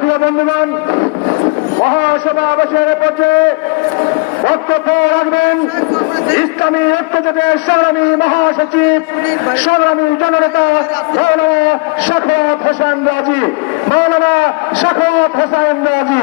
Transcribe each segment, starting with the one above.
প্রিয় বন্ধুগণ, মহাসমাবেশের পর্যায়ে বক্তব্য রাখবেন ইসলামী ঐক্যজোটের সংগ্রামী মহাসচিব, সংগ্রামী জননেতা মৌলানা শাখাওয়াত হোসেন রাজি। মৌলানা শাখাওয়াত হোসেন রাজি।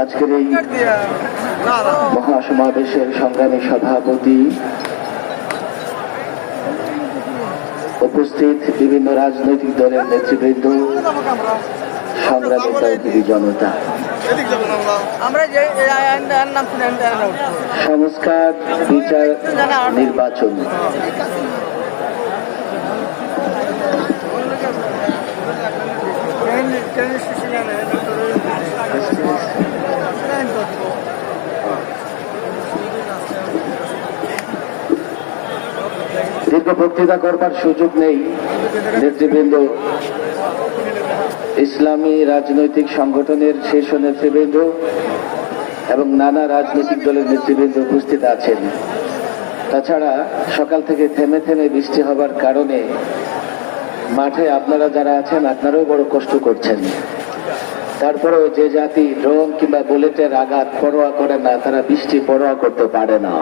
আজকের এই মহাসমাবেশের সংগ্রামী সভাপতি, উপস্থিত বিভিন্ন রাজনৈতিক দলের নেতৃবৃন্দ, সংগ্রামী তৌহিদি জনতা, সংস্কার, বিচার, নির্বাচন, দীর্ঘ বক্তৃতা করবার সুযোগ নেই। নেতৃবৃন্দ, ইসলামী রাজনৈতিক সংগঠনের শীর্ষ নেতৃবৃন্দ এবং নানা রাজনৈতিক দলের নেতৃবৃন্দ উপস্থিত আছেন। তাছাড়া সকাল থেকে থেমে থেমে বৃষ্টি হবার কারণে মাঠে আপনারা যারা আছেন আপনারাও বড় কষ্ট করছেন। তারপরেও যে জাতি ড্রোন কিংবা বুলেটের আঘাত পরোয়া করে না, তারা বৃষ্টি পরোয়া করতে পারে না।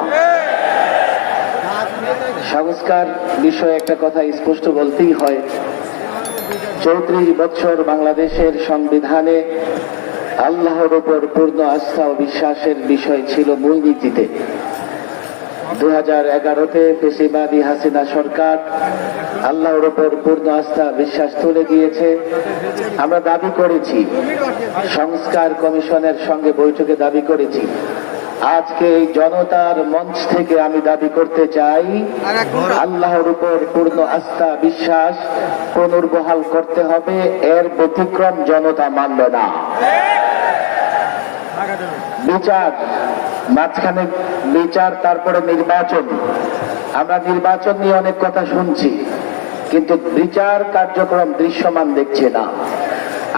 সংস্কার বিষয়ে একটা কথা স্পষ্ট বলতেই হয়। 34 বছর বাংলাদেশের সংবিধানে আল্লাহর উপর পূর্ণ আস্থা ও বিশ্বাসের বিষয় ছিল মূলনীতিতে। 2011-তে ফেসিবাদী হাসিনা সরকার আল্লাহর উপর পূর্ণ আস্থা বিশ্বাস তুলে দিয়েছে। আমরা দাবি করেছি, সংস্কার কমিশনের সঙ্গে বৈঠকে দাবি করেছি। আজকে এই জনতার মঞ্চ থেকে আমি দাবি করতে চাই, আল্লাহর উপর পূর্ণ আস্থা বিশ্বাস পুনর্বহাল করতে হবে। এর ব্যতিক্রম জনতা মানবে না। বিচার, মাঝখানে বিচার, তারপরে নির্বাচন। আমরা নির্বাচন নিয়ে অনেক কথা শুনছি, কিন্তু বিচার কার্যক্রম দৃশ্যমান দেখছি না।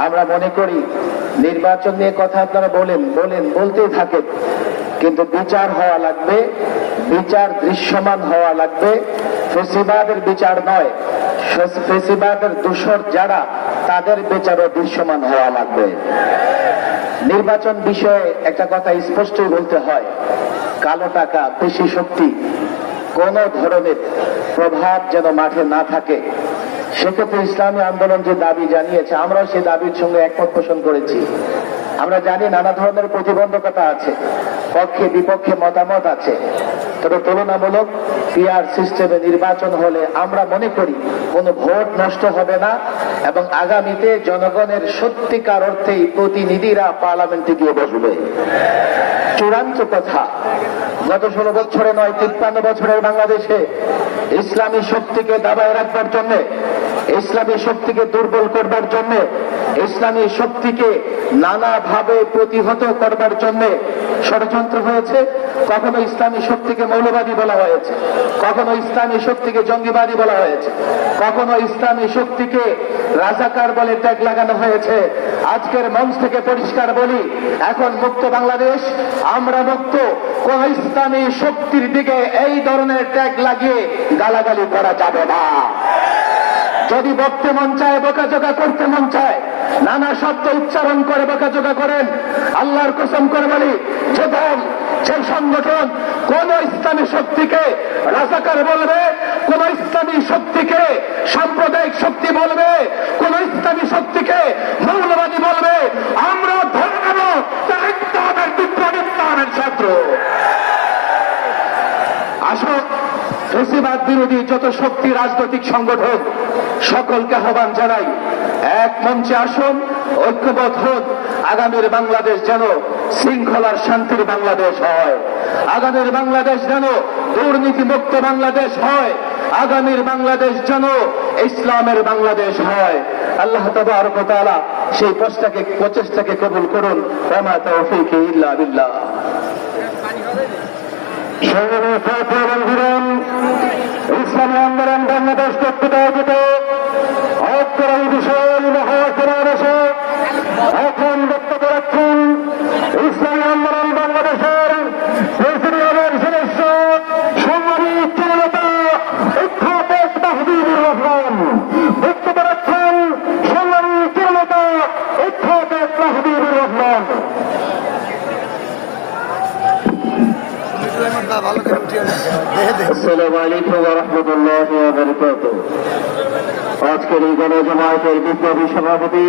আমরা মনে করি নির্বাচন নিয়ে কথা আপনারা বলতেই থাকেন, কিন্তু বিচার হওয়া লাগবে, বিচার দৃশ্যমান হওয়া লাগবে। ফেসিবাদের বিচার নয়, ফেসিবাদের দোষর যারা, তাদের বিচারও দৃশ্যমান হওয়া লাগবে। নির্বাচন বিষয়ে একটা কথা স্পষ্টই বলতে হয়, কালো টাকা, পেশি শক্তি, কোন ধরনের প্রভাব যেন মাঠে না থাকে। সেক্ষেত্রে ইসলামী আন্দোলন যে দাবি জানিয়েছে, আমরাও সেই দাবির সঙ্গে একমত পোষণ করেছি। আমরা জানি নানা ধরনের প্রতিবন্ধকতা আছে, পক্ষে বিপক্ষে মতামত আছে, তবে তুলনামূলক পিআর সিস্টেমে নির্বাচন হলে আমরা মনে করি কোনো ভোট নষ্ট হবে না এবং আগামীতে জনগণের সত্যিকার অর্থেই প্রতিনিধিরা পার্লামেন্টে গিয়ে বসবে। চূড়ান্ত কথা, গত 16 বছরে নয়, 53 বছরের বাংলাদেশে ইসলামী শক্তিকে দাবায় রাখবার জন্য, ইসলামী শক্তিকে দুর্বল করবার জন্য, ইসলামী শক্তিকে নানাভাবে প্রতিহত করবার জন্য ষড়যন্ত্র হয়েছে। কখনো ইসলামী শক্তিকে মৌলবাদী বলা হয়েছে, কখনো ইসলামী শক্তিকে জঙ্গিবাদী বলা হয়েছে, কখনো ইসলামী শক্তিকে রাজাকার বলে ট্যাগ লাগানো হয়েছে। আজকের মঞ্চ থেকে পরিষ্কার বলি, এখন মুক্ত বাংলাদেশ, আমরা মুক্ত। কোন ইসলামী শক্তির দিকে এই ধরনের ট্যাগ লাগিয়ে গালাগালি করা যাবে না। যদি বকতে মন চায়, বকাঝকা করতে মন চায়, নানা শব্দ উচ্চারণ করে বকাঝকা করেন, আল্লাহর কসম করে বলি, যখন সেই সংগঠন কোন ইসলামী শক্তিকে রাজাকার বলবে, কোন ইসলামী শক্তিকে সাম্প্রদায়িক শক্তি বলবে, কোন ইসলামী শক্তিকে মৌলবাদী বলবে, আমরা ধরে নেব তাদের বিপ্লবের ছাত্র। আসো, ফেসিবাদ বিরোধী যত শক্তি রাজনৈতিক সংগঠন, সকলকে আহ্বান জানাই, এক মঞ্চে আসুন, ঐক্যবদ্ধ হন। আগামীর বাংলাদেশ যেন শৃঙ্খলার শান্তির বাংলাদেশ হয়, আগামীর বাংলাদেশ যেন দুর্নীতি মুক্ত বাংলাদেশ হয়, আগামীর বাংলাদেশ যেন ইসলামের বাংলাদেশ হয়। আল্লাহ তাবারক ওয়া তাআলা সেই প্রচেষ্টাকে কবুল করুন। ওয়া মা তাওফীকি ইল্লা বিল্লাহ। সংগ্রামী সাথী বন্ধুগণ, ইসলামী আন্দোলন বাংলাদেশ কর্তৃক আয়োজিত আজকের এই বিশাল মহাসমাবেশে এখন বক্তব্য রাখছেন ইসলামী আন্দোলন বাংলাদেশের প্রেসিডিয়ামের সদস্য সংগ্রামী জননেতা অধ্যাপক মাহবুবুর রহমান। বক্তব্য রাখছেন সংগ্রামী জননেতা অধ্যাপক মাহবুবুর রহমান। আসসালামু আলাইকুম ওয়া রাহমাতুল্লাহি ওয়া বারাকাতুহু। আজকের এই গণজমায়েতের বিপ্লবী সভাপতি,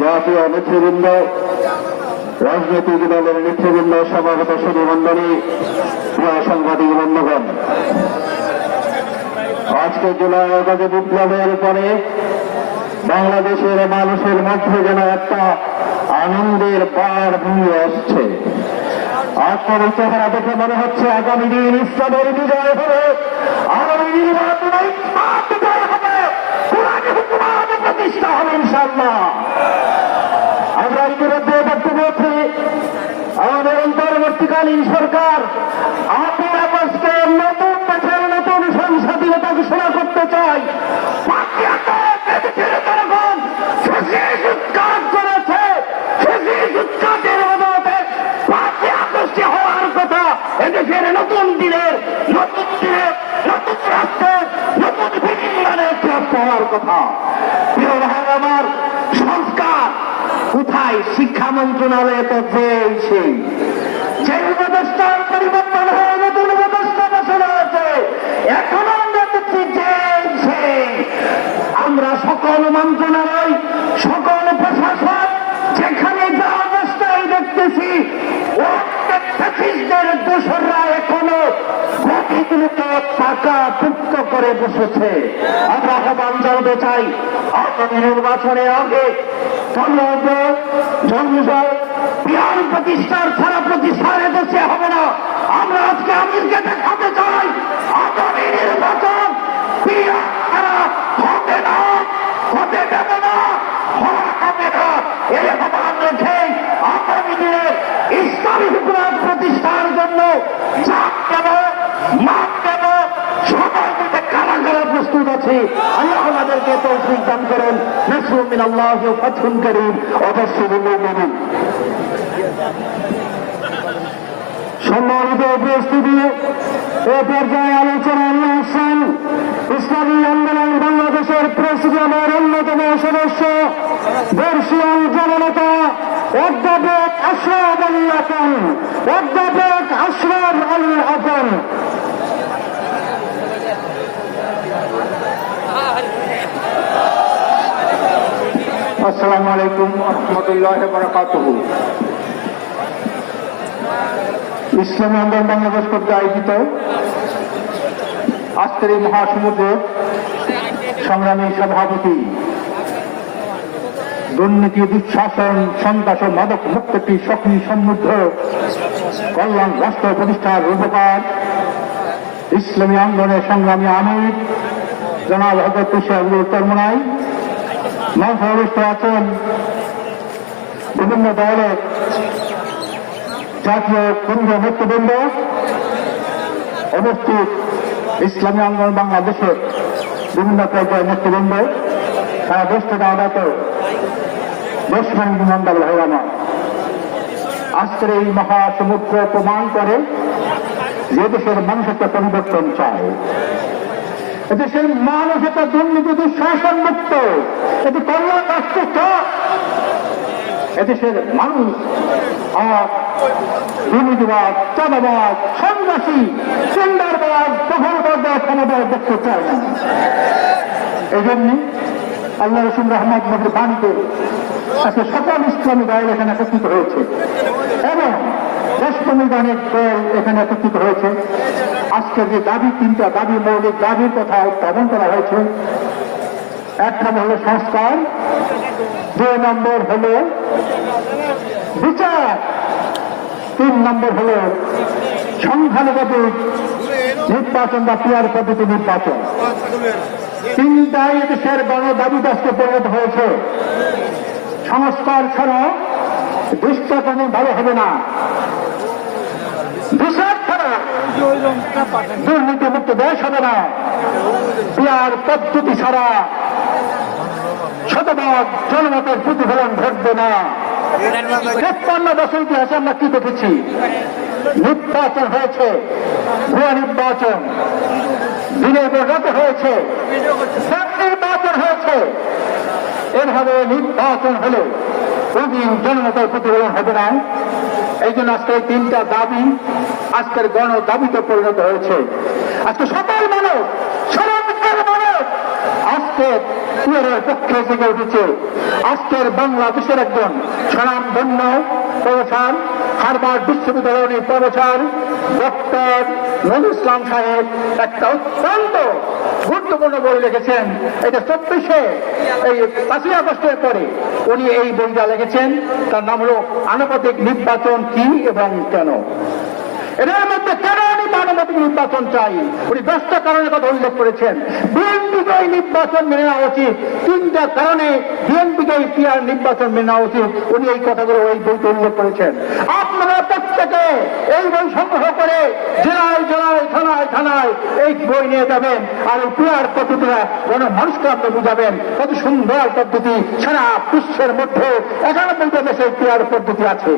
জাতীয় নেতৃবৃন্দ, রাজনৈতিক দলের নেতৃবৃন্দ, সভাপতি সুধীমণ্ডলী, প্রিয় সাংবাদিক বন্ধুগণ, আজকে জুলাই আগস্ট বিপ্লবের পরে বাংলাদেশের মানুষের মধ্যে যেন একটা আনন্দের বার ভূমি আসছে। আজকের এই চেহারা দেখে মনে হচ্ছে আগামী দিন ইসলামের বিজয় হবে, আগামী নির্বাচনে ইসলাম বিজয় হবে, কোরআনের হুকুমাত প্রতিষ্ঠা হবে ইনশাআল্লাহ। আমরা ইতিমধ্যে বক্তব্য বলছি, আমাদের অন্তর্বর্তীকালীন সরকার 8 আগস্টে নতুন দেশের নতুন সংসদীয়তা ঘোষণা করতে চায়। করেছে উৎখাতের মদতে 5 আগস্টে হওয়ার কথা। এদেশের নতুন দিনের নতুন রাষ্ট্রের নতুন বিনির্মাণের হওয়ার কথা। প্রিয় ভাই আমার, সংস্কার কোথায়? শিক্ষা মন্ত্রণালয়ে তো যে উপদেষ্টার পরিবর্তন হয়ে নতুন উপদেষ্টা বসে আছে, এখনো আমরা দেখছি আমরা সকল মন্ত্রণালয়, সকল প্রশাসন যেখানে যা অবস্থায় দেখতেছি, দোসররা এখনো গতিগুলোকে পাকা পুক্ত করে বসেছে। আমরা আহ্বান জানাতে চাই, আগামী নির্বাচনের আগে জনসংযোগ বিহার প্রতিষ্ঠার ছাড়া প্রতিষ্ঠান এদেশে হবে না। আমরা আজকে আমিরকে দেখাতে চাই, আগামী নির্বাচন বিহার ছাড়া হবে না, হতে দেবে না, হওয়া হবে না। এই আহ্বান রেখে আগামী দিনে ইসলামী হুকুমত প্রতিষ্ঠার জন্য চাপ দেব, মাপ দেব, সবাই মিলে কারাগারে প্রস্তুত আছে। আল্লাহ আমাদেরকে তৌফিক দান করেন। নাসরুম মিনাল্লাহি ওয়া ফাতহুন কারীম। অবশ্যই মুমিন। সম্মানিত উপস্থিতি, এ পর্যায়ে আলোচনা নিয়ে আসছেন ইসলামী আন্দোলন বাংলাদেশের প্রেসিডিয়ামের অন্যতম সদস্য, বর্ষীয়ান জননেতা অধ্যাপক আশরাফ আলী হাসান। অধ্যাপক আশরাফ আলী হাসান। আসসালামু আলাইকুম ওয়া রাহমাতুল্লাহি ওয়া বারাকাতুহু। ইসলামী আন্দোলন বাংলাদেশ কর্তৃক আয়োজিত আজকের এই মহাসমুদ্রের সংগ্রামী সভাপতি, দুর্নীতি, দুঃশাসন, সন্ত্রাস ও মাদক মুক্ত একটি সক্রিয় সমৃদ্ধ কল্যাণ রাষ্ট্র প্রতিষ্ঠার রূপকার, ইসলামী আন্দোলনের সংগ্রামী আমির জনাব হযরত তুষারুল তরমনাই, মঞ্চস্থ আছেন বিভিন্ন দলের জাতীয় কেন্দ্রীয় নেতৃবৃন্দ, উপস্থিত ইসলামী আন্দোলন বাংলাদেশের বিভিন্ন পর্যায়ের নেতৃবৃন্দ, সারা দেশ থেকে আগত দেশবন্ধু মন্ডল ভাইরামা। আজকের এই মহাসমুদ্র প্রমাণ করে যে দেশের মানুষ একটা পরিবর্তন চায়, এদেশের মানুষ একটা দুর্নীতি দুঃশাসন মুক্ত, এটি কল্যাণ রাষ্ট্র চায়। এদেশের মানুষ আর দুর্নীতিবাদ, চাঁদাবাদ, সন্ত্রাসী, টেন্ডারবাদ, দখলবাদ, ক্ষমতাবাদ দেখতে চায় না। এই জন্য আল্লাহ রসুল রহমত নবীর বাণীতে আজকে সকল ইসলামী দল এখানে একত্রিত হয়েছে এবং দেশপ্রেমী গানের দল এখানে একত্রিত হয়েছে। আজকে যে দাবি, 3টা দাবি, মৌলিক দাবির কথা উত্থাপন করা হয়েছে। 1 নম্বর হল সংস্কার, 2 নম্বর হল বিচার, 3 নম্বর হল সংখ্যানুপাতিক নির্বাচন বা পিয়ার পদ্ধতি নির্বাচন। 3টাই দেশের বড় দাবি দাস্তে পরিণত হয়েছে। সংস্কার ছাড়া দেশটা কোনো ভালো হবে না, বিচার ছাড়া দুর্নীতি মুক্ত দেশ হবে না, পিয়ার পদ্ধতি ছাড়া শতভাগ জনমতের প্রতিফলন ঘটবে না। 53 বছর ইতিহাসে আমরা কি দেখেছি? নির্বাচন হয়েছে, ভুয়া নির্বাচন, দিনের পর রাতে হয়েছে, নির্বাচন হয়েছে। এভাবে নির্বাচন হলে কোনদিন জনমতের প্রতিফলন হবে না। এই জন্য আজকে এই 3টা দাবি আজকের গণ দাবিতে পরিণত হয়েছে। আজকে সকল মানুষ, সর্বস্তরের মানুষ আজকে পিয়ারের পক্ষে জেগে উঠেছে। আজকের বাংলাদেশের একজন স্বনামধন্য প্রফেসর, হার্ভার্ড বিশ্ববিদ্যালয়ের প্রফেসর ডক্টর নজরুল ইসলাম সাহেব একটা অত্যন্ত গুরুত্বপূর্ণ বই লিখেছেন। এটা 24শে এই 5ই আগস্টের পরে উনি এই বইটা লিখেছেন। তার নাম হলো আনুপাতিক নির্বাচন কি এবং কেন। এর মধ্যে কেন উনি আনুপাতিক নির্বাচন চাই, উনি 10টা কারণের কথা উল্লেখ করেছেন। বিএনপিকে এই নির্বাচন মেনে নেওয়া উচিত, 3টা কারণে বিএনপিকে এই পিয়ার নির্বাচন মেনে নেওয়া উচিত। উনি এই কথাগুলো এই বইতে উল্লেখ করেছেন। আপনারা প্রত্যেকে এই বই সংগ্রহ করে জেলায় জেলায় থানায় থানায় এই বই নিয়ে যাবেন, আর এই পিয়ার পদ্ধতিটা মানুষকে আপনি বুঝাবেন কত সুন্দর পদ্ধতি। সারা বিশ্বের মধ্যে 91টা দেশে পিয়ার পদ্ধতি আছে।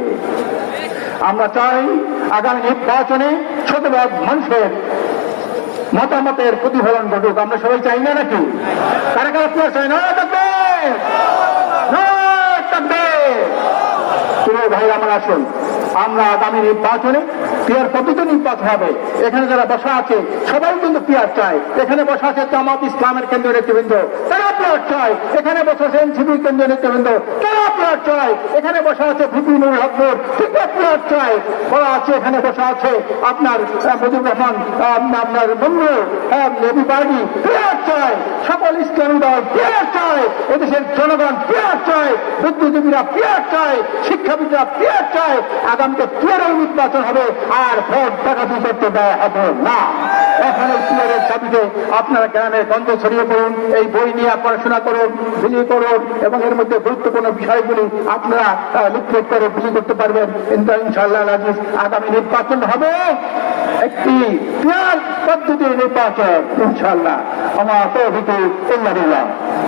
আমরা চাই আগামী নির্বাচনে শতভাগ মানুষের মতামতের প্রতিফলন ঘটুক। আমরা সবাই চাই না নাকি? কারা কারা পিয়ার চাই না? ভাই আমার আসুন, আমরা আগামী নির্বাচনে পিয়ার পদ্ধতি নির্বাচন হবে। এখানে যারা বসা আছে সবাই কিন্তু পিয়ার চায়। এখানে বসা আছে জামাত ইসলামের কেন্দ্রীয় নেতৃবৃন্দ, তারা পিয়ার চায়। এখানে বসা আছে এনসিপির কেন্দ্রীয় নেতৃবৃন্দ, তারা পিয়ার চায়। এখানে বসা আছে ভিপি নুরুল হক নূর, ঠিক পিয়ার চায়। বলা আছে এখানে বসা আছে আপনার মুজিবুর রহমান, আপনার বন্ধু নেবি পার্টি পিয়ার চায়। সকল ইসলামী দল পিয়ার চায়। এদেশের জনগণ পিয়ার চায়, বুদ্ধিজীবীরা পিয়ার চায়, শিক্ষাবিদরা পিয়ার চায়। আগামীতে পিয়ারের নির্বাচন হবে, আর ভোট ডাকাতি করতে দেওয়া হবে না। এখন এই পিয়ারের দাবিতে আপনারা গ্রামের গন্ধ ছড়িয়ে পড়ুন, এই বই নিয়ে পড়াশোনা করুন, বিলি করুন, এবং এর মধ্যে গুরুত্বপূর্ণ বিষয়গুলি আপনারা লিখে করে বিলি করতে পারবেন। ইনশাআল্লাহ আজিজ আগামী নির্বাচন হবে একটি পিয়ার পদ্ধতির নির্বাচন ইনশাআল্লাহ। আমার তৌফিক ইল্লা বিল্লাহ।